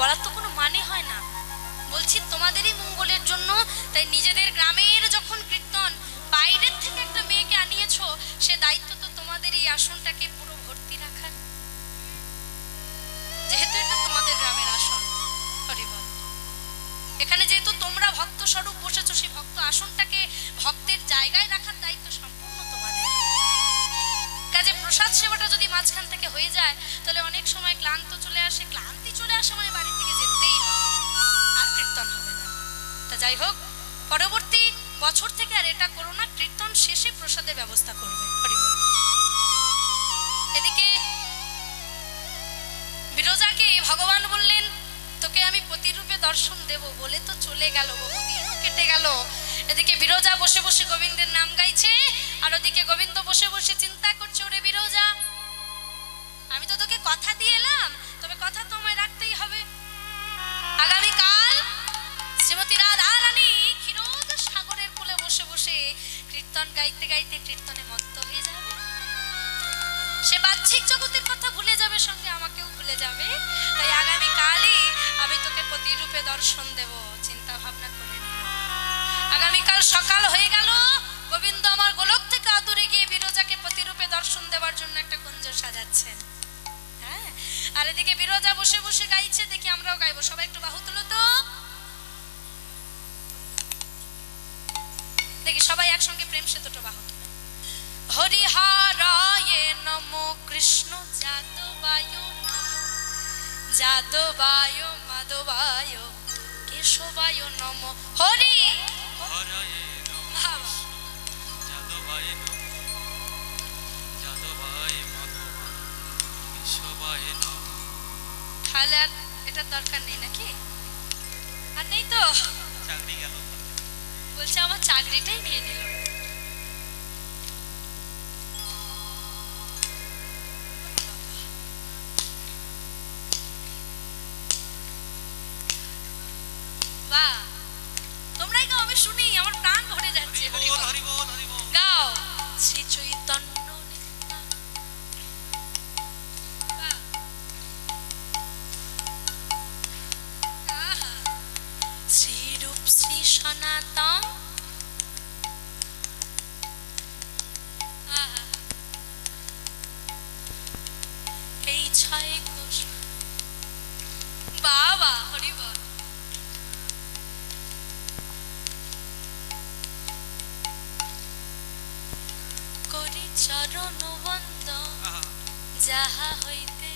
বলার তো কোনো মানে হয় না। বলছি তোমাদেরই মঙ্গলের জন্য, তাই নিজেদের গ্রামের যখন কীর্তন, বাইরের থেকে একটা মেয়েকে আনিয়েছো, সে দায়িত্ব তো তোমাদের এই আসনটাকে পুরো ভর্তি রাখার, যেহেতু এটা তোমাদের গ্রামের আসন। হরিবল। এখানে যেহেতু তোমরা ভক্ত স্বরূপ বসেছো, সেই ভক্ত আসনটাকে ভক্তের জায়গায় রাখার দায়িত্ব সম্পূর্ণ তোমাদের। কাজে প্রসাদ সেবাটা যদি মাঝখান থেকে হয়ে যায়, তাহলে অনেক সময় ক্লান্তি চলে আসে, মানে বাড়ির দিকে যেতেই হবে, আর কীর্তন হবে না। তা যাই হোক, পরবর্তী বছর থেকে আর এটা করো না, কীর্তন শেষে প্রসাদের ব্যবস্থা করবে। হরিবল। এদিকে বিরজাকে ভগবান বললেন, তোকে আমি প্রতিরূপে দর্শন দেব, বলে তো চলে গেল, বহুদিন কেটে গেল। এদিকে বিরজা বসে বসে গোবিন্দের নাম গাইছে, আর ওদিকে গোবিন্দ বসে বসে চিন্তা করছে, ওরে বিরজা, আমি তো তোকে কথা দিয়ে এলাম, তবে কথা তো আমায় রাখতেই হবে। আগামীকাল শ্রীমতী রাধা রানী ক্ষীরোদ সাগরের কোলে বসে বসে কীর্তন গাইতে গাইতে কীর্তনে মত্ত হয়ে যাবে। সে বাহ্যিক জগতের কথা ভুলে যাবে, সঙ্গে আমাকেও ভুলে যাবে। তাই আগামীকালই আমি তোকে প্রতিরূপে দর্শন দেব, চিন্তা ভাবনা করে নিও। আগামীকাল সকাল হয়ে গেল, গোবিন্দ আমার গোলক থেকে আদুরে গিয়ে বিরজাকে প্রতিরূপে দর্শন দেওয়ার জন্য একটা কুঞ্জ সাজাচ্ছেন। হ্যাঁ, আর এদিকে বিরজা বসে বসে গাইছে, দেখি আমরাও গাইবো। সবাই একটু বাহু তুলো তো, দেখি সবাই একসঙ্গে প্রেম সে দুটো বাহু তুলো। হরিহরায় নমো কৃষ্ণ যাদবায় নমো, যাদবায় মাধবায় কেশবায় নমো। হরি হরায় নমো, যাদবায় নমো, যাদবায় মাধবায় কেশবায় নমো। তাহলে আর এটার দরকার নেই নাকি? আর নেই তো? চাকরি গেল, বলছে আমার চাকরিটাই নিয়ে নিল। বাহ, তোমরাই গাও, আমি শুনি, আমার প্রাণ ভরে যাচ্ছে। গাও শ্রী চৈতন্য শ্রীরূপ শ্রী সনাতন, এই ছয় কোষ। বাবা হরিবল। করি চরণ বন্দন যাহা হইতে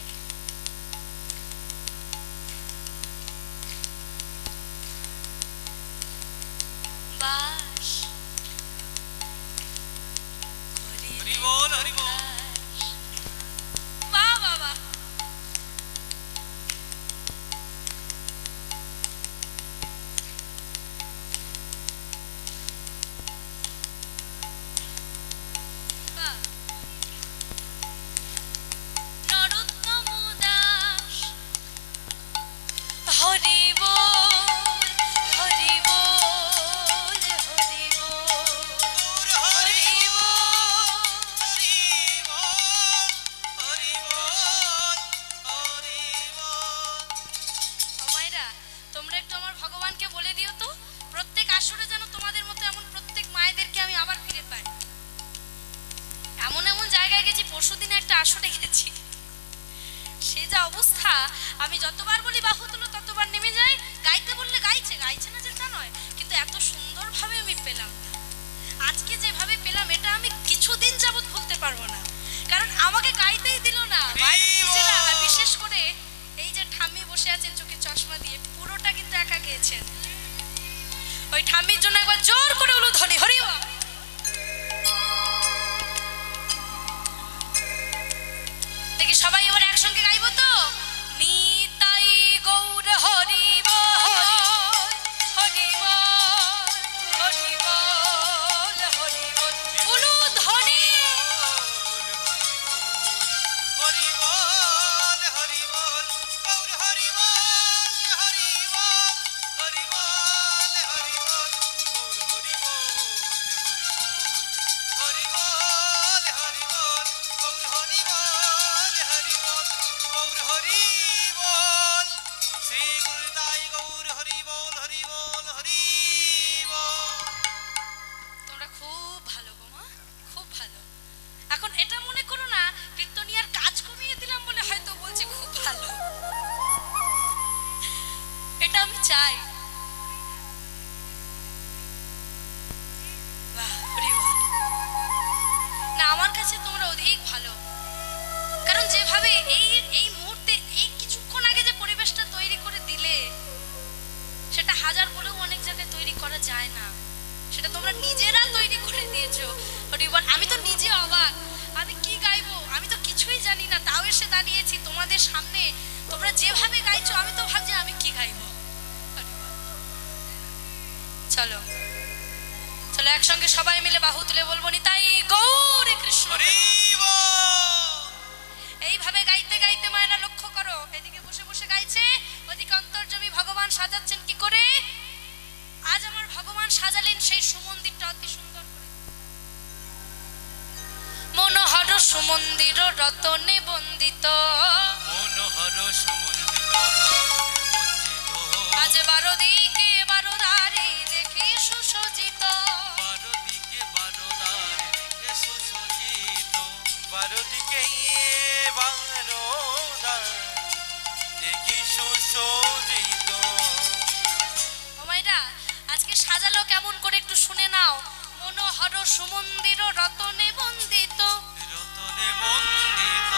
বাস, হরিবল হরিবল। বাহ বাবা, নরোত্তম দাস হরিবল হরিবল হরিবল হরিবল। মায়েরা, তোমরা একটু আমার ভগবানকে বলে দিও তো, প্রত্যেক আসরে যেন তোমাদের মতো এমন প্রত্যেক মায়েদেরকে আমি আবার ফিরে পাই। এমন এমন জায়গায় গেছি, পরশুদিনে একটা আসরে গেছি, সে যা অবস্থা, আমি যতবার বলি বাহু তুলো ততবার নেমে যায়। গাইতে বললে গাইছে, গাইছে না যেটা নয়, কিন্তু এত সুন্দরভাবে আমি পেলাম না। আজকে যেভাবে পেলাম, এটা আমি কিছুদিন যাবৎ ভুলতে পারবো না, কারণ আমাকে গাইতেই দিল না। আর বিশেষ করে এই যে ঠাম্মি বসে আছেন চোখে চশমা দিয়ে, পুরোটা কিন্তু একা গেয়েছেন। ওই ঠাম্মির জন্য একবার জোর করে উলুধ্বনি হরি। দেখি সবাই এবার একসঙ্গে গাইবো তো, নিতাই গৌর হরি বল হরি বল হরি বল হরি বল। উলুধ্বনি হরি বল হরি বল গৌর হরি বল হরি বল হরি বল হরি বল গৌর তোমরা যেভাবে গাইছো আমি তো ভাবছি আমি কি গাইবো। চলো চলো একসঙ্গে সবাই মিলে বাহু তুলে বলবো নিতাই গৌর কৃষ্ণ। এইভাবে গাইতে গাইতে মায়েরা লক্ষ্য করো, এদিকে বসে বসে গাইছে, ওদিকে অন্তর্যামী ভগবান সাজাচ্ছেন কি করে। আজ আমার ভগবান সাজালেন সেই সুমন্দিরটা অতি সুন্দর করে। মনোহর সুমন্দির রতনে বন্দিত, মনোহর সুমন্দির আজ 12 দিকে 12 দ্বারে দেখি সুসজ্জিত, 12 দিকে 12 দ্বারে দেখে সুসজ্জিত, 12 দিকে 12 দ্বার দেখি সুসজ্জিত। ও মাইরা আজকে সাজালো কেমন করে একটু শুনে নাও। মনোহর সুমন্দির রতনে বন্দিত, রতনে বন্দিত,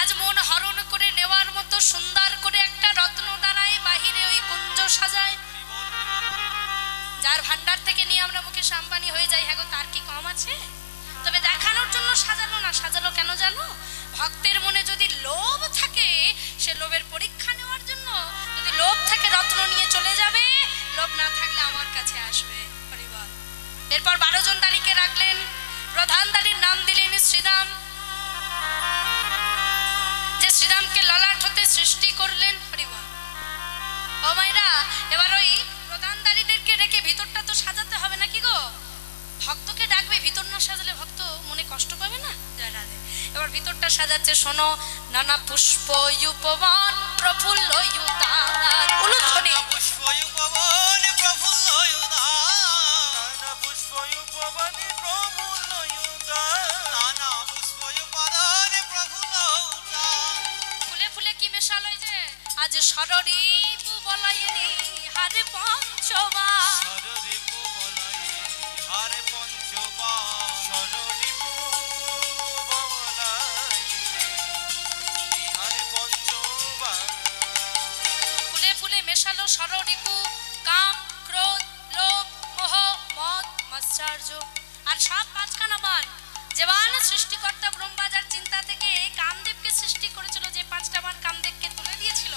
আজ মন হরণ করে নেওয়ার মতো সুন্দর করে একটা রত্ন দ্বারাই বাহিরে ওই কুঞ্জ সাজায়। যার ভান্ডার থেকে নিয়ে আমরা মুকেশ আম্বানি হয়ে যাই, হ্যাঁ গো তার কি কম আছে? তবে দেখানোর জন্য সাজালো না। সাজালো কেন জানো? ভক্তের মনে যদি লোভ থাকে, সে লোভের পরীক্ষা নেওয়ার জন্য। যদি লোভ থাকে রত্ন নিয়ে চলে যাবে, লোভ না থাকলে আমার কাছে আসবে। হরিবল। এরপর 12 জন দাঁড়িকে রাখলেন, প্রধান দাঁড়ির নাম দিলেন শ্রীরাম, যে শ্রীরামকে ললাট হতে সৃষ্টি করলেন। হরিবল। ও মাইরা এবার ওই প্রধান দাঁড়িদেরকে রেখে ভিতরটা তো সাজাতে হবে নাকি গো? ভক্তকে ডাকবে, ভিতর না সাজালে ভক্ত মনে কষ্ট পাবে না? জয় রাধে। এবার ভিতরটা সাজাচ্ছে, শোনো। নানা পুষ্প উপবন প্রফুল্ল উদার, উলুধ্বনি। পুষ্প উপবন প্রফুল্ল উদার, নানা পুষ্প উপবন প্রফুল্ল উদার, নানা পুষ্প উপবন প্রফুল্ল উদার। ফুলে ফুলে কি মেশাল ওই যে আজ সররিপু বলাইনি হারে পঞ্চবার, সররিপু বলায়ে হারে পঞ্চবার, সররিপু বলায়ে হারে পঞ্চবার। ফুলে ফুলে মেশালো সররিপু, কাম ক্রোধ লোভ মোহ মদ মাশ্চর্য, আর সব 5খানা বান। যে বান সৃষ্টিকর্তা ব্রহ্মাজার চিন্তা থেকে কামদেবকে সৃষ্টি করেছিল, যে 5টা বান কামদেবকে তুলে দিয়েছিল,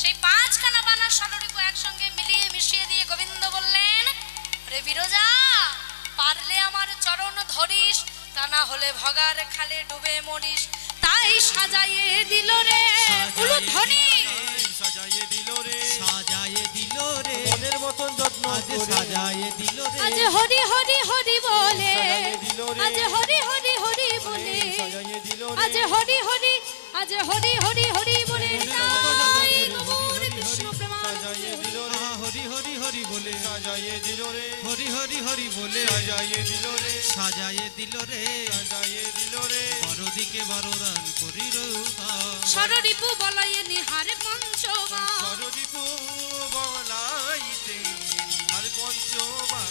সেই 5খানা বান আর সররিপু একসঙ্গে মিলিয়ে মিশিয়ে দিয়ে গোবিন্দ বললেন, রে বিরজা পারলে আমার চরণ ধরিস, তা না হলে ভগার খালে ডুবে মরিস। তাই সাজাইয়ে দিল রে উলুধ্বনি, সাজাইয়ে দিল রে, সাজায়ে দিল রে মনের মতন যত্ন আজ করে সাজায়ে দিল রে আজ হরি হরি হরি বলে, সাজাইয়ে দিল রে, আজ হরি হরি হরি বলে, সাজাইয়ে দিল রে, আজ হরি হরি, আজ হরি হরি হরি বলে। তাই গৌর কৃষ্ণ সাজাইয়ে প্রেমানন্দে। দিল রে, আহা হরি হরি হরি বলে সাজাইয়ে দিল রে, হরি হরি হরি বলে সাজাইয়ে দিল রে, সাজায়ে দিল রে সাজাইয়ে দিল রে। 12 দিকে 12 দান করিল উদার। সররিপু বলায়ে নিহারে পঞ্চবার, সরদীপু বলাইতে নিহার পঞ্চবার।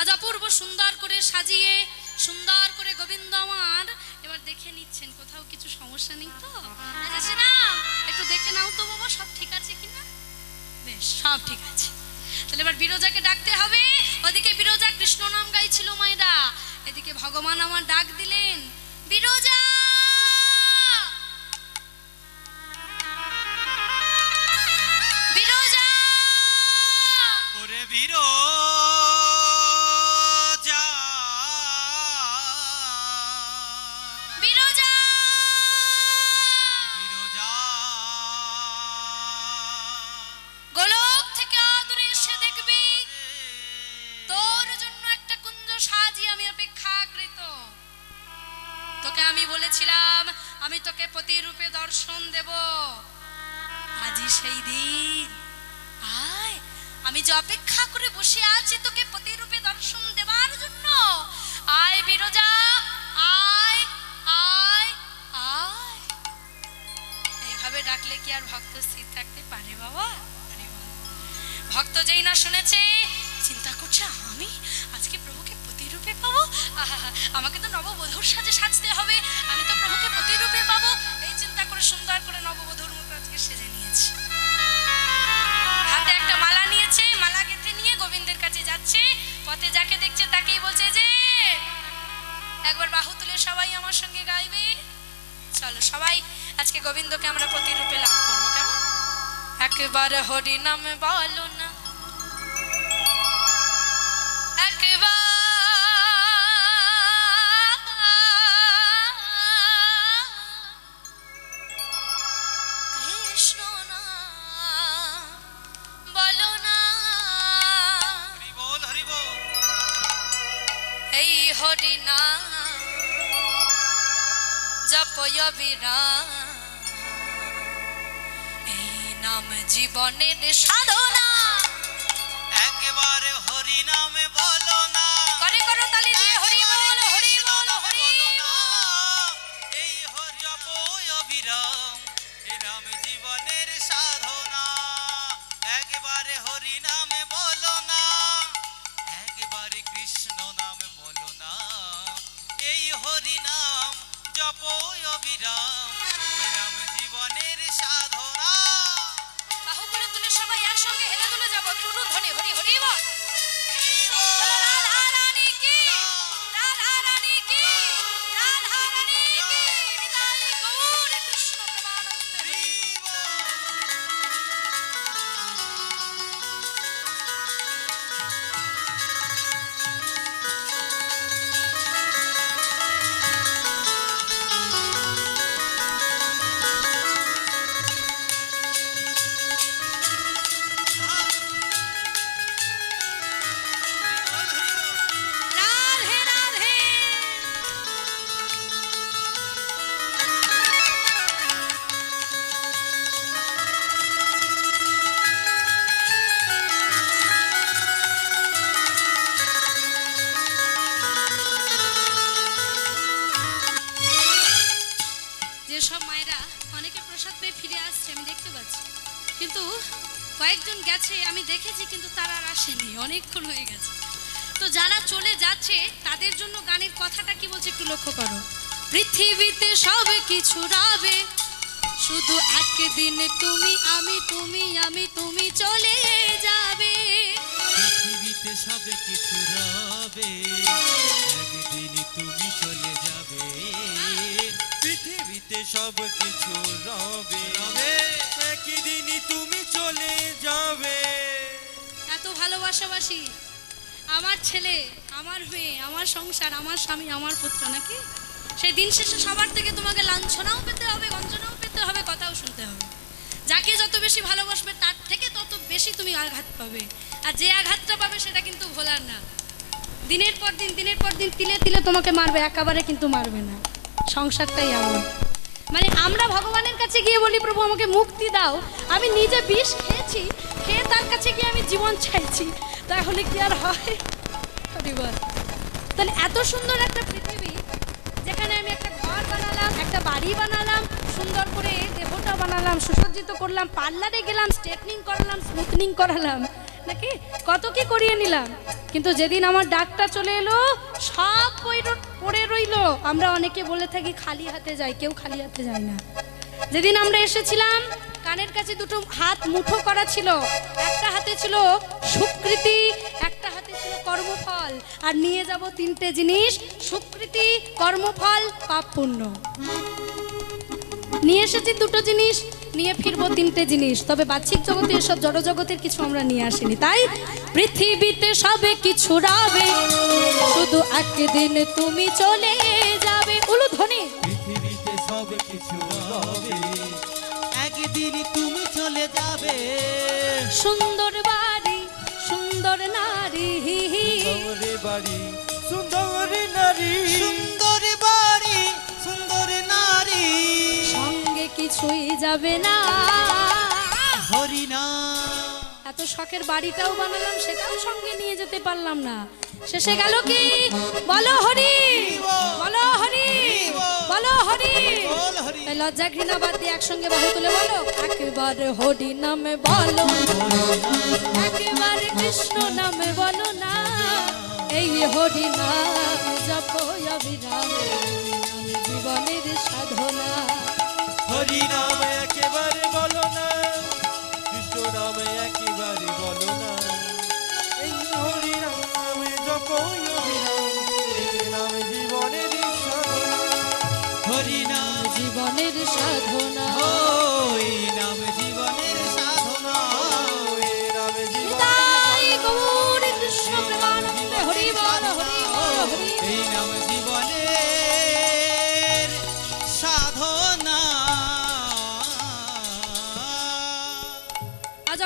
আজ অপূর্ব সুন্দর করে সাজিয়ে সুন্দর করে গোবিন্দ আমার এবার দেখে নিচ্ছেন কোথাও কিছু সমস্যা নেই তো। আছে না, একটু দেখে নাও তো বাবা সব ঠিক আছে কিনা। বেশ সব ঠিক আছে। তাহলে এবার বিরজাকে ডাকতে হবে। ওদিকে বিরজা কৃষ্ণ নাম গাইছিল মায়েরা, এদিকে ভগবান আমার ডাক দিলেন, বিরজা বিরজা ওরে বিরজা বিরজা বিরজা গোলক থেকে আদরে এসে দেখবি তোর জন্য একটা কুঞ্জ সাজিয়ে আমি অপেক্ষাকৃত। তোকে আমি বলেছিলাম আমি তোকে প্রতিরূপে দর্শন দেব, আজই সেই দিন। আয়, আমি যে অপেক্ষা করে বসে আছি তোকে প্রতিরূপে দর্শন দেবার জন্য। আয় বিরজা, আয় আয় আয়। এইভাবে ডাকলে কি আর ভক্ত স্থির থাকতে পারে বাবা? আরে বাবা। ভক্ত যেই না শুনেছে চিন্তা করছে, আমি আজকে প্রভুকে প্রতিরূপে পাবো, আমাকে তো নববধূর সাজে সাজতে হবে, আমি তো প্রভুকে প্রতিরূপে পাবো। এই চিন্তা করে সুন্দর করে নববধূর মতো আজকে সেজে নিয়েছি। হাতে একটা মালা নিয়েছে, মালা গেঁথে নিয়ে গোবিন্দের কাছে যাচ্ছে। পথে যাকে দেখছে তাকেই বলছে যে একবার বাহু তুলে সবাই আমার সঙ্গে গাইবে। চলো সবাই আজকে গোবিন্দ গোবিন্দকে আমরা প্রতিরূপে লাভ করবো। কেমন? একবার হরি নাম বলো না, একবার কৃষ্ণ নাম বলো না, হরি বল হরি বল। এই হরি নাম জপয় বিরাম, এই নাম জীবনের সাধনা। একেবারে হরি নামে বলো না, করে করো তালি দিয়ে হরি বল হরি বল হরি বলো বল। না। এই হরি জপ অবিরাম, এ নাম জীবনের সাধনা। একেবারে হরি নামে বলো না, একেবারে কৃষ্ণ নামে বলো না। এই হরি নাম জপ অবিরাম, এ নাম জীবনের সাধনা। বাহুগুলো তুলে সবাই একসঙ্গে হেলে দুলে যাবো টুটু ধ্বনি হরি হরি বল। হরি বল। বলো রাধা রানী কি, রাধা রানী কি, রাধা রানী কি, নিতাই গৌর কৃষ্ণ প্রেমানন্দ হরি বল। রাধে রাধে। যেসব মায়েরা অনেকে প্রসাদ পেয়ে ফিরে আসছে আমি দেখতে পাচ্ছি, কিন্তু কয়েকজন গেছে আমি দেখেছি, কিন্তু তারা আর আসেনি, অনেকক্ষণ হয়ে গেছে। তো যারা চলে যাচ্ছে তাদের জন্য গানের কথাটা কি বলছে একটু লক্ষ্য করো। পৃথিবীতে সব কিছু রবে, শুধু একদিন তুমি আমি তুমি আমি তুমি চলে যাবে। পৃথিবীতে সব কিছু রবে, একদিন তুমি চলে যাবে। পৃথিবীতে সব কিছু রবে, একদিনই তুমি চলে যাবে। এত ভালোবাসাবাসি আমার ছেলে, আমার মেয়ে, আমার সংসার, আমার স্বামী, আমার পুত্র, নাকি? সেই দিন শেষে সবার থেকে তোমাকে লাঞ্ছনাও পেতে হবে, গঞ্জনাও পেতে হবে, কথাও শুনতে হবে। যাকে যত বেশি ভালোবাসবে তার থেকে তত বেশি তুমি আঘাত পাবে, আর যে আঘাতটা পাবে সেটা কিন্তু ভোলার না। দিনের পর দিন তিলে তিলে তোমাকে মারবে, একেবারে কিন্তু মারবে না। সংসারটাই এমন, মানে আমরা ভগবানের কাছে গিয়ে বলি প্রভু আমাকে মুক্তি দাও, আমি নিজে বিষ খেয়েছি, খেয়ে তার কাছে গিয়ে আমি জীবন চাইছি, তাহলে কি আর হয়? হরি বল। তাহলে এত সুন্দর একটা পৃথিবী, যেখানে আমি একটা ঘর বানালাম, একটা বাড়ি বানালাম, সুন্দর করে দেহটা বানালাম, সুসজ্জিত করলাম, পার্লারে গেলাম, স্ট্রেটনিং করালাম, স্মুথনিং করালাম, নাকি কত কি করিয়ে নিলাম, কিন্তু যেদিন আমার ডাকটা চলে এলো সব পড়ে রইলো। আমরা অনেকে বলে থাকি খালি হাতে যাই, কেউ খালি হাতে যায় না। যেদিন আমরা এসেছিলাম কানের কাছে দুটো হাত মুঠো করা ছিল, একটা হাতে ছিল স্বীকৃতি, একটা হাতে ছিল কর্মফল, আর নিয়ে যাব তিনটে জিনিস, স্বীকৃতি, কর্মফল, পাপ পুণ্য। নিয়ে এসেছি দুটো জিনিস, নিয়ে ফিরবো তিনটে জিনিস। তবে বাহ্যিক জগতে এসব জড় জগতের কিছু আমরা নিয়ে আসিনি। তাই পৃথিবীতে সবে কিছু রবে, শুধু একদিন তুমি চলে যাবে। উলুধ্বনি। পৃথিবীতে সব কিছু রবে, একদিন তুমি চলে যাবে। সুন্দর বাড়ি, সুন্দর নারী, সুন্দর বাড়ি, সুন্দর নারী, সুন্দর বাড়ি, সুন্দর নারী, সঙ্গে কিছুই যাবে না। হরি না। এত শখের বাড়িটাও বানালাম, সেটাও সঙ্গে নিয়ে যেতে পারলাম না। শেষে গেল কি? বলো হরি, বলো হরি, বলো হরি। বল হরি। তাই লজ্জা ঘৃণা বাদ দিয়ে একসঙ্গে বাহু তুলে বলো, একবার হরি নামে বলো, একবার কৃষ্ণ নামে বলো না, এই হরি নাম জপ অবিরাম, জীবনের সাধনা। হরি নাম একেবারে বলো না, কৃষ্ণ নাম একেবারে বলো না, এই হরি নাম জপ অবিরাম, এই নাম জীবনের সাধনা। হরি না জীবনের সাধনা।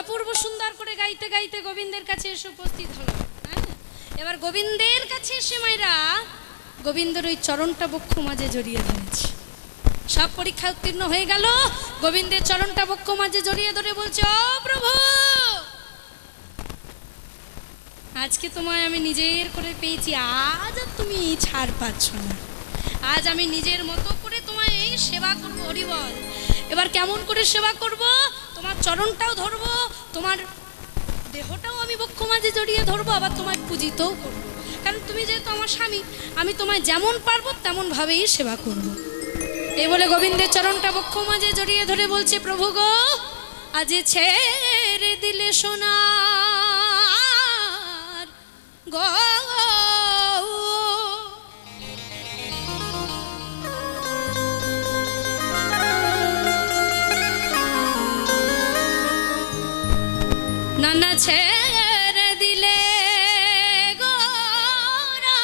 অপূর্ব সুন্দর করে গাইতে গাইতে গোবিন্দের কাছে এসে উপস্থিত হলো। হ্যাঁ, এবার গোবিন্দের কাছে এসে মায়েরা গোবিন্দের ওই চরণটা বক্ষ মাঝে জড়িয়ে ধরেছে। সব পরীক্ষা উত্তীর্ণ হয়ে গেল, গোবিন্দের চরণটা বক্ষ মাঝে জড়িয়ে ধরে বলছে, ও প্রভু, আজকে তোমায় আমি নিজের করে পেয়েছি, আজ আর তুমি ছাড় পাচ্ছ না। আজ আমি নিজের মতো করে তোমায় এই সেবা করবো। হরি বল। এবার কেমন করে সেবা করব? তোমার চরণটাও ধরবো, তোমার দেহটাও আমি বক্ষ মাঝে জড়িয়ে ধরবো, আবার তোমায় পূজিতও করবো। কারণ তুমি যেহেতু আমার স্বামী, আমি তোমায় যেমন পারবো তেমন ভাবেই সেবা করব। এই বলে গোবিন্দের চরণটা বক্ষ মাঝে জড়িয়ে ধরে বলছে, প্রভু গো, আজ ছেড়ে দিলে সোনার গো, নানা ছেড়ে দিলে গোরা,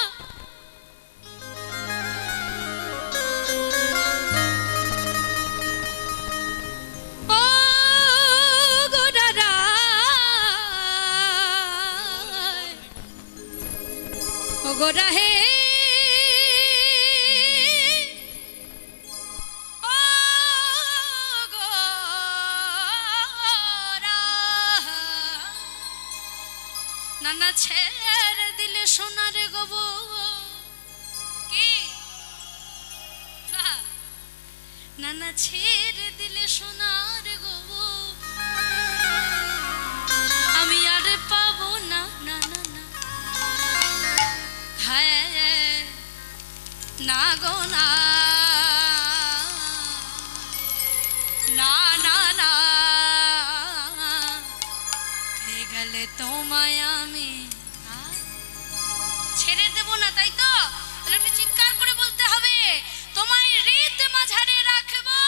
ও গোরারা, ও গোরা হে, নানা ছেড়ে দিলে সোনার গব, কি নানা ছেড়ে দিলে সোনার গব, আমি আর পাবো না, না না না, হ্যাঁ না গো না, না না না, পেয়ে গেলে তোমায় আমি ছেড়ে দেব না, তাই তো? তাহলে একটু চিৎকার করে বলতে হবে, তোমায় হৃদ মাঝারে রাখবো,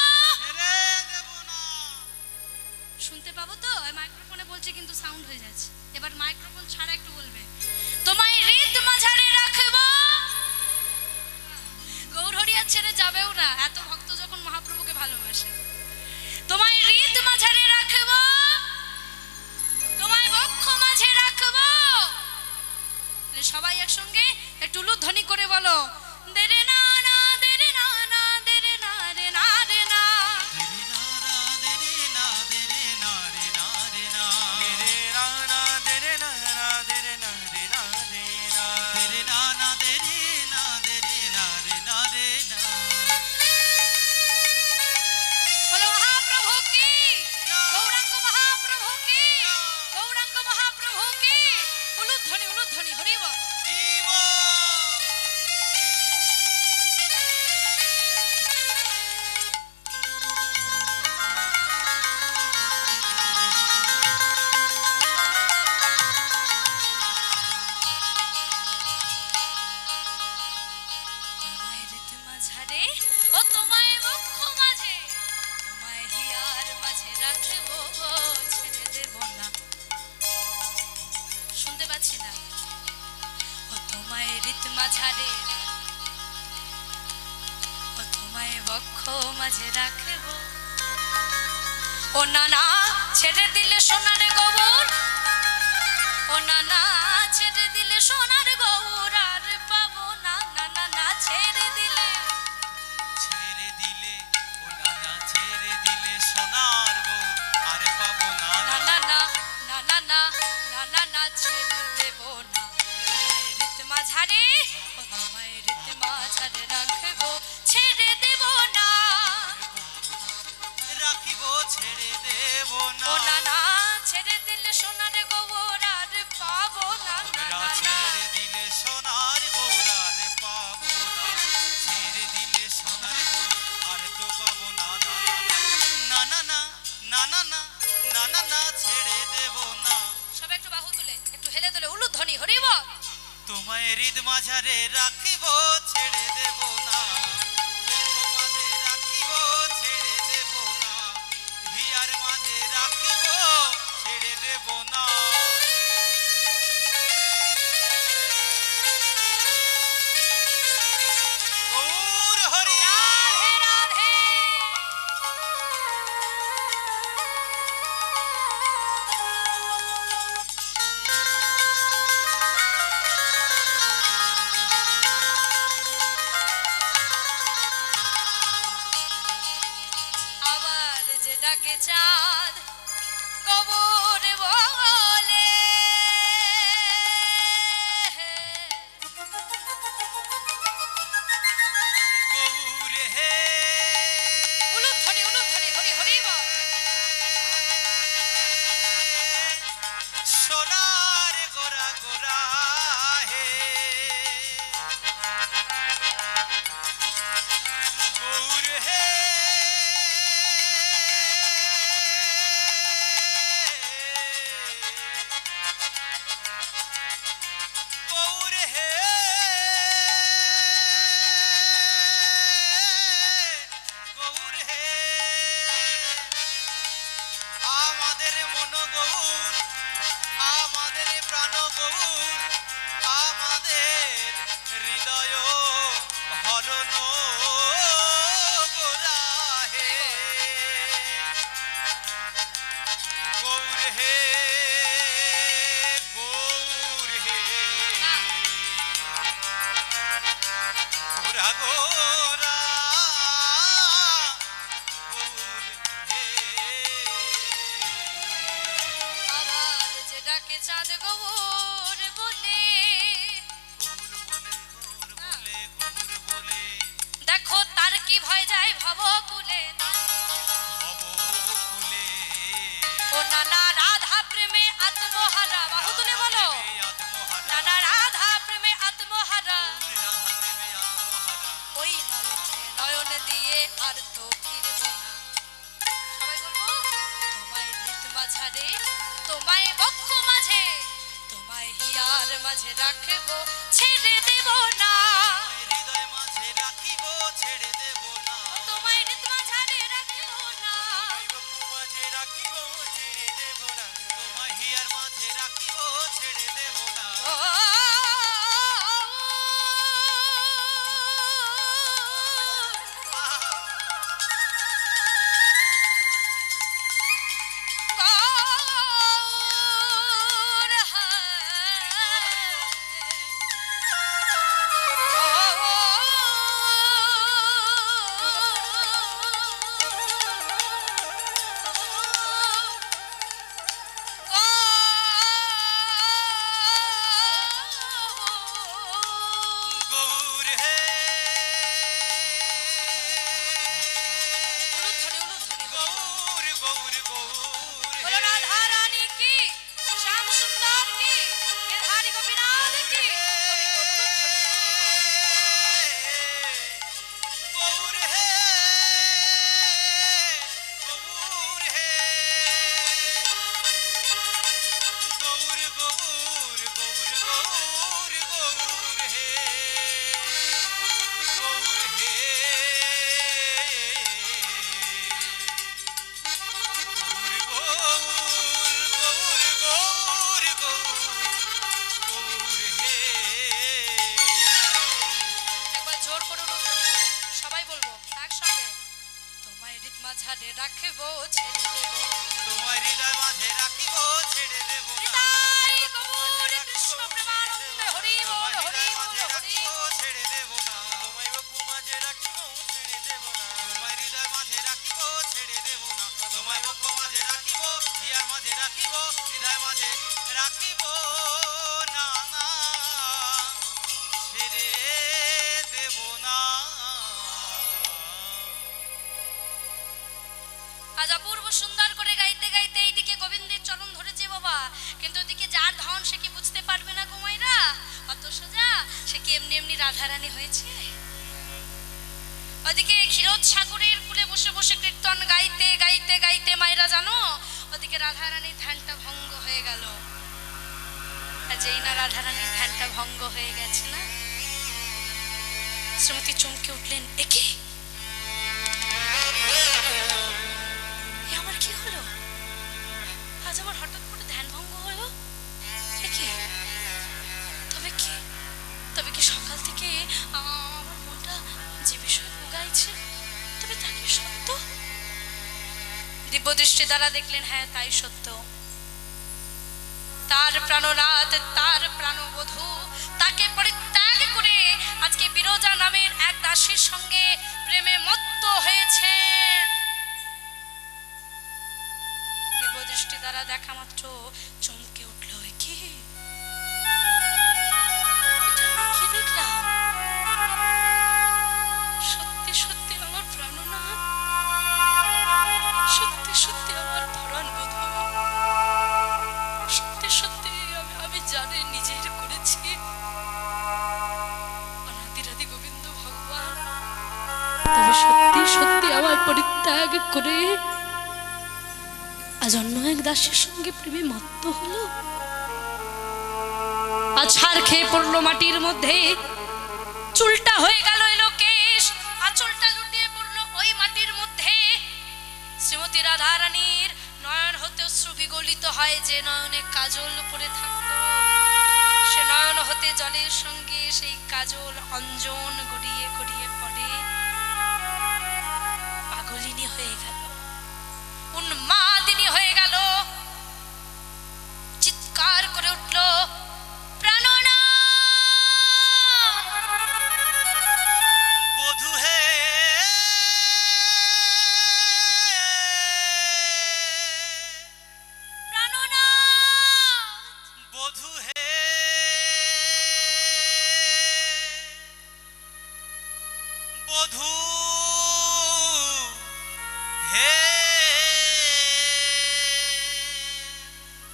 শুনতে পাবো তো? মাইক্রোফোনে বলছে কিন্তু সাউন্ড হয়ে যাচ্ছে, এবার মাইক্রোফোন ছাড়া একটু বলবে, তোমায় হৃদ মাঝারে রাখবো, গৌর হরিয়া ছেড়ে যাবেও না, এত ভক্ত যখন মহাপ্রভুকে ভালোবাসে। তোমায় হৃদ মাঝারে রাখবো, তোমায় বক্ষ মাঝে রাখবো, সবাই একসঙ্গে একটু উলুধ্বনি করে বলো, দেরে না না, দেরে না না, দেরে না রে না রে না, বলো মহাপ্রভু কি, গৌরাঙ্গ মহাপ্রভু কি, গৌরাঙ্গ মহাপ্রভু কি, উলুধ্বনি উলুধ্বনি, হরি বল। তোমায় হৃদ মাঝারে, ও তোমায় বক্ষ মাঝে, তোমায় হিয়ার মাঝে রাখবো, ছেড়ে দেব না, শুনতে পাচ্ছি না, ও তোমায় হৃদ মাঝারে, ও তোমায় বক্ষ মাঝে রাখবো, ও নানা ছেড়ে দিলে সোনার গোবর, ও নানা ছেড়ে দিলে সোনার গৌর, আর পাবো না, না না না, ছেড়ে দিলে, না না না, না না না, না না না, ছেড়ে দেব না, তোমায় হৃদ মাঝারে, ও তোমায় হৃদ মাঝারে রাখবো, ছেড়ে দেব না, ও না না, ছেড়ে দিলে সোনার গৌর, আর পাবো না, না না না, সবাই একটু বাহু তুলে একটু হেলে তুলে উলুধ্বনি, হরি বল। তোমায় হৃদ মাঝারে রাখিব, ছেড়ে দেব না, বক্ষ মাঝে রাখিব, ছেড়ে দেব না, হিয়ার মাঝে রাখিব, ছেড়ে দেব না। গৌর হরি, রাধে রাধে। ডাকে চাঁদ গবর বলে গৌর হে উলুধ্বনি হরি হরি বল। সোনার গোরা গোরা হে গৌর হে গৌর হে গৌর হে আমাদের মন গৌর আমাদের প্রাণ গৌর আমাদের হৃদয় হরণ গোরা হে গৌর হে গৌর হে গোরা গোরা গৌর হে আবার যে ডাকে চাঁদ গবর বলে গৌর বলে দেখো তার কি ভয় যায় ভবকুলে ভবকুলে ও নানা রাধা প্রেমে আত্মহারা বাহু তুলে বলো আত্মহারা নানা রাধা প্রেমে আত্মহারা রাধা প্রেমে আত্মহারা ওই নয়ন দিয়ে আর তো ফিরব না সবাই বলবো তোমায় হৃদ মাঝারে তোমায় বক্ষ মাঝে তোমায় হিয়ার মাঝে রাখবো ছেড়ে দেব না হৃদয় মাঝে রাখিব ছেড়ে দেব না তোমায় হৃদ মাঝারে রাখবো না বুকু মাঝে রাখিব ছেড়ে দেব না তোমায় হিয়ার মাঝে রাখিব ছেড়ে দেব না ও গৌর গৌর হে গৌর গৌর গৌর বলো রাধা রানী কি শ্যাম সুন্দর কি গিরধারী গোপীনাথ কি কবি বলুন গৌর হে গৌর হে গৌর গৌর গৌর গৌর গৌর হে গৌর হে গৌর গৌর গৌর গৌর হে একবার জোর করে উলুধ্বনি করে সবাই বলবো একসঙ্গে তোমায় হৃদ মাঝারে রাখবো ছেড়ে দেব তোমার হৃদয় মাঝে রাখিব ছেড়ে দেব না হৃদয় গৌর কৃষ্ণ প্রেমানন্দে হরি বল হরি বল হরি বল। ছেড়ে দেব না তোমায় বুকু মাঝে রাখিব ছেড়ে দেব না তোমার হৃদয় মাঝে রাখিব ছেড়ে দেব না তোমায় বুকু মাঝে রাখিব হিয়ার মাঝে রাখিব হৃদয় মাঝে রাখিব না ছেড়ে দেব না আজ অপূর্ব সুন্দর করে গাইতে গাইতে এইদিকে গোবিন্দের চরণ ধরেছে বাবা, কিন্তু ওদিকে যার ধন সে কি বুঝতে পারবে না কুমাইরা? অত সোজা সে কি এমনি এমনি রাধারানী হয়েছে? ওদিকে ক্ষীরোদ সাগরের কূলে বসে বসে কীর্তন গাইতে গাইতে গাইতে মায়েরা জানো ওদিকে রাধারানীর ধ্যানটা ভঙ্গ হয়ে গেল। আর যেই না রাধারানীর ধ্যানটা ভঙ্গ হয়ে গেছে না, শ্রীমতী চমকে উঠলেন, একে আমার কি হলো? আজ আমার হঠাৎ করে ধ্যান ভঙ্গ হলো, তবে কি সকাল থেকে আমার মনটা যে বিষয় ভোগাইছে তবে তা কি সত্য? দিব্য দৃষ্টি দ্বারা দেখলেন, হ্যাঁ তাই সত্য। তার প্রাণনাথ, তার প্রাণবধূ তাকে পরিত্যাগ করে আজকে বিরজা নামের এক দাসীর সঙ্গে প্রেমে মত্ত হয়েছেন। দৃষ্টি দ্বারা দেখা মাত্র চমকে উঠল, "এ কি? এটা আমি কি দেখলাম? সত্যি সত্যি আমার প্রাণনাথ, সত্যি সত্যি আমার পরাণ বধূ, সত্যি সত্যি আমি জানি নিজের করেছি অনাদিরাদি গোবিন্দ ভগবান, তবে সত্যি সত্যি আমার পরিত্যাগ করে আজ অন্য এক দাসের সঙ্গে প্রেমে মত্ত হলো, আছাড় খেয়ে পড়লো মাটির মধ্যে, চুলটা হয়ে গেল এলো কেশ, আঁচলটা লুটিয়ে পড়লো ওই মাটির মধ্যে। শ্রীমতী রাধা রানীর নয়ন হতে অশ্রু বিগলিত হয়, যে নয়নে কাজল পড়ে থাকতো সে নয়ন হতে জলের সঙ্গে সেই কাজল অঞ্জন গড়িয়ে গড়িয়ে পড়ে। পাগলিনী হয়ে গেল, উন্মাদিনী হয়ে গেল, চিৎকার করে উঠল, প্রাণনাথ! বধূ হে, প্রাণনাথ! বধূ হে, বধূ হে।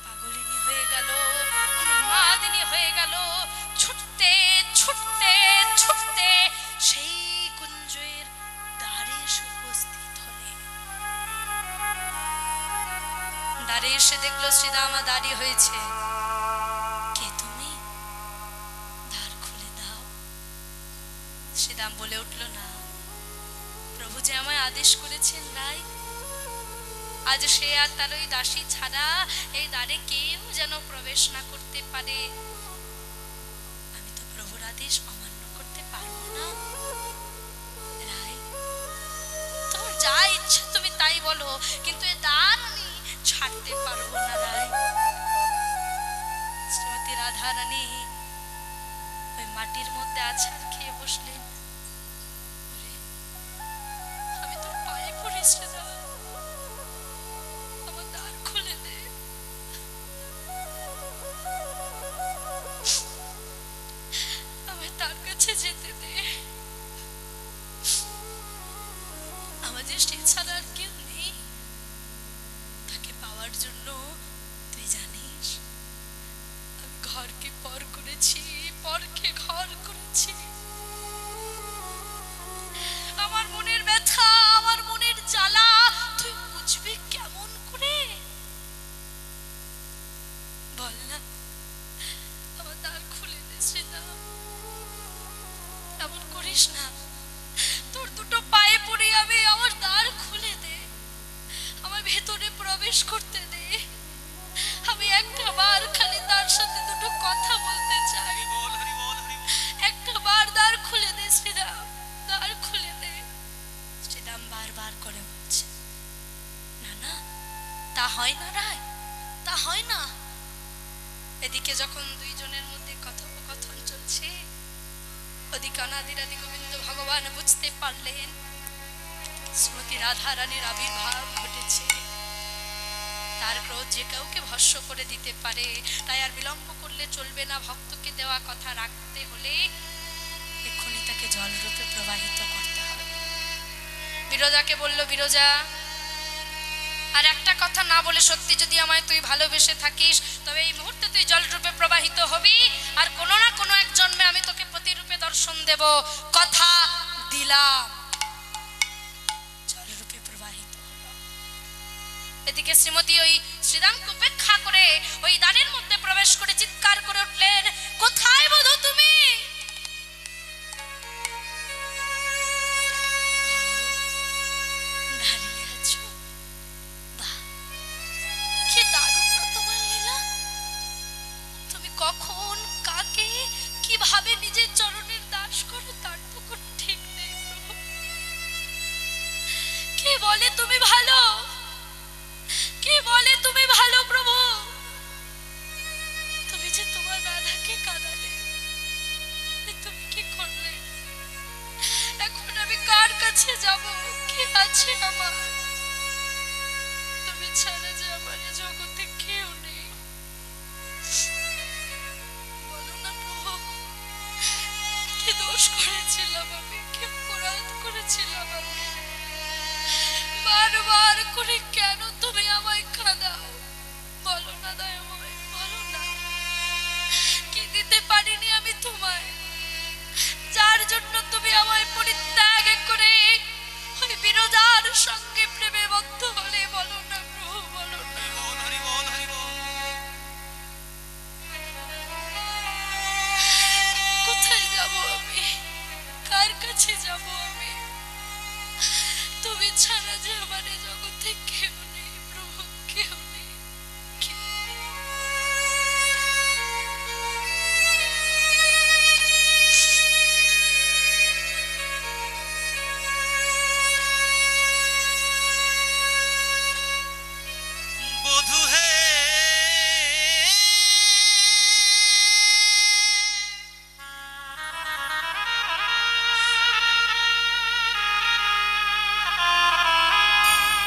পাগলিনী হয়ে গেল, উন্মাদিনী হয়ে গেল, ছুটতে ছুটতে ছুটতে সেই কুঞ্জের দ্বারে এসে উপস্থিত হলে, দ্বারে এসে দেখলো শ্রীদামা দাঁড়িয়ে হয়েছে। কে তুমি? দ্বার খুলে দাও। শ্রীদাম বলে উঠল, না, প্রভু যে আমায় আদেশ করেছেন রায়, আজ সে আর তার ওই দাসী ছাড়া এই দ্বারে কেউ যেন প্রবেশ না করতে পারে। আমি তো প্রভুর আদেশ অমান্য করতে পারবো না রায়, তোমার যা ইচ্ছা তুমি তাই বলো, কিন্তু এ দ্বার আমি ছাড়তে পারবো না রায়। শ্রীমতী রাধা রানী ওই মাটির মধ্যে আছাড় খেয়ে বসলেন। ওরে, আমি তোর পায়ে পড়ি শ্রীদাম, আমার দ্বার খুলে দে, আমায় তার কাছে যেতে দে, আমার যে সে ছাড়া আর কেউ নেই, তাকে পাওয়ার জন্য তুই জানিস আমি ঘরকে পর করেছি, পরকে ঘর করেছি, আমার মনের ব্যথা, আমার মনের জ্বালা তুই বুঝবি কেমন করে? বল না, আমার দ্বার খুলে দে শ্রীদাম, এমন করিস না, তোর দুটো পায়ে পড়ে আমি, আমার দ্বার খুলে দে, আমার ভেতরে প্রবেশ করতে দে, আমি একটা বার খালি তার সাথে দুটো কথা বলতে চাই, হরি বল, হরি বল, হরি বল। একটা বার দ্বার খুলে দে শ্রীদাম, দ্বার খুলে দে। শ্রীদাম বারবার করে বলছে, না না, তা হয় না রায়, তা হয় না। এদিকে যখন দুইজনের মধ্যে কথোপকথন চলছে, ওদিকে অনাদিরাদি গোবিন্দ ভগবান বুঝতে পারলেন শ্রীমতী রাধা রানীর আবির্ভাব ঘটেছে, তার ক্রোধ যে কাউকে ভস্ম করে দিতে পারে, তাই আর বিলম্ব করলে চলবে না, ভক্তকে দেওয়া কথা রাখতে হলে এক্ষুনি তাকে জলরূপে প্রবাহিত করতে হবে। বিরজাকে বলল, বিরজা, আর একটা কথা না বলে সত্যি যদি আমায় তুই ভালোবেসে থাকিস, তবে এই মুহূর্তে তুই জলরূপে প্রবাহিত হবি, আর কোনো না কোনো এক জন্মে আমি তোকে প্রতিরূপে দর্শন দেব, কথা দিলাম। জলরূপে প্রবাহিত হলো। এদিকে শ্রীমতী ওই শ্রীরামকে উপেক্ষা করে ওই দ্বারের মধ্যে প্রবেশ করে চিৎকার করে উঠলেন, কোথায় বধূ তুমি? দাঁড়িয়ে আছো? বাহ, কি দারুণ না তোমার লীলা! তুমি কখন কাকে কিভাবে নিজের চরণের দাস করো তার তো কোনো ঠিক নেই প্রভু। কে বলে তুমি ভালো, কে বলে তুমি ভালো প্রভু? তুমি যে তোমার রাধাকে কাঁদালে, তুমি কি করলে? এখন আমি কার কাছে যাব? কে আছে আমার? তুমি ছাড়া যে আমার যোগ দোষ করেছিলাম আমি, কি অপরাধ করেছিলাম আমি? বারবার করে কেন তুমি আমায় কাঁদাও? বলো না দয়াময়, বলো না। কি দিতে পারিনি আমি তোমায়, যার জন্য তুমি আমায় পরিত্যাগ করে ওই বিরজার সঙ্গে প্রেমে বদ্ধ হলে? বলো না প্রভু, বলো না। হরি বল, হরি বল। কোথায় যাব আমি, কার কাছে যাব আমি? তুমি ছাড়া যে আমার এই জগতে কেউ নেই প্রভু, কেউ নেই। বধূ হে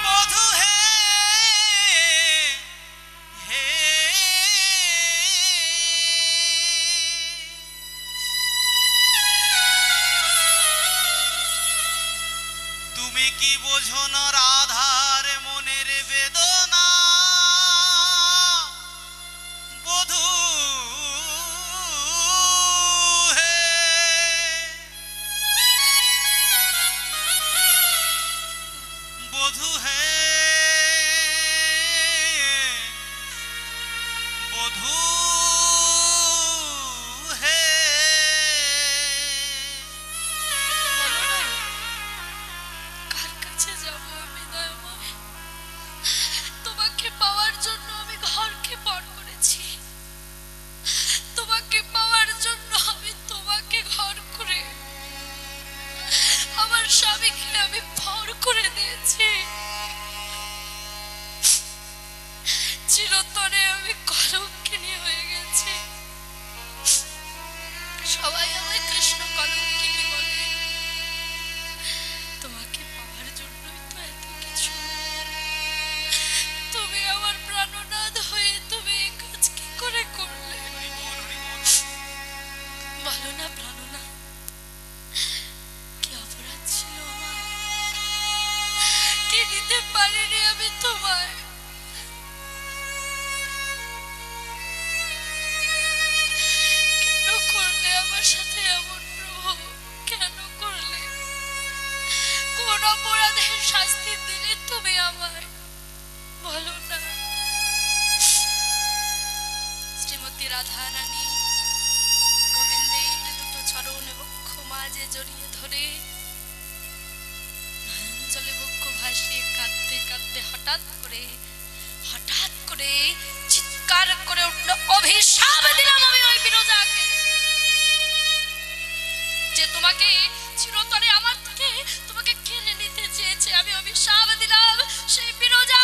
বধূ হে হে তুমি কি বোঝো না রাধার মনের বেদনা? বধূ হে বধূ হে বধূ হে বলো না, কার কাছে যাব আমি দয়াময়? তোমাকে পাওয়ার জন্য আমি ঘরকে পর করেছি, তোমাকে পাওয়ার জন্য আমি তোমাকে ঘর করে আমার স্বামীকে আমি পর করে দিয়েছি। চিরতরে আমি কলঙ্কিনী হয়ে গেছি, সবাই আমায় কৃষ্ণ কলঙ্কিনী বলে। তোমাকে পাওয়ার জন্যই তো এত কিছু। তুমি আমার প্রাণনাথ হয়ে তুমি এই কাজ কি করে করলে? বলো না প্রাণনাথ, কি অপরাধ ছিল আমার? কি দিতে পারিনি আমি তোমায়? কেন করলে আমার সাথে এমন প্রভু? কেন করলে? কোন অপরাধের শাস্তি দিলে তুমি আমায়? বলো না। শ্রীমতী রাধা রানী গোবিন্দের দুটো চরণ বক্ষ মাঝে জড়িয়ে ধরে নয়ন জলে বক্ষ ভাসিয়ে কাঁদতে কাঁদতে হঠাৎ করে চিৎকার করে উঠল, অভিশাপ দিলাম আমি ওই বিরজাকে, যে তোমাকে চিরতরে আমার থেকে তোমাকে কেড়ে নিতে চেয়েছে। আমি অভিশাপ দিলাম সেই বিরজা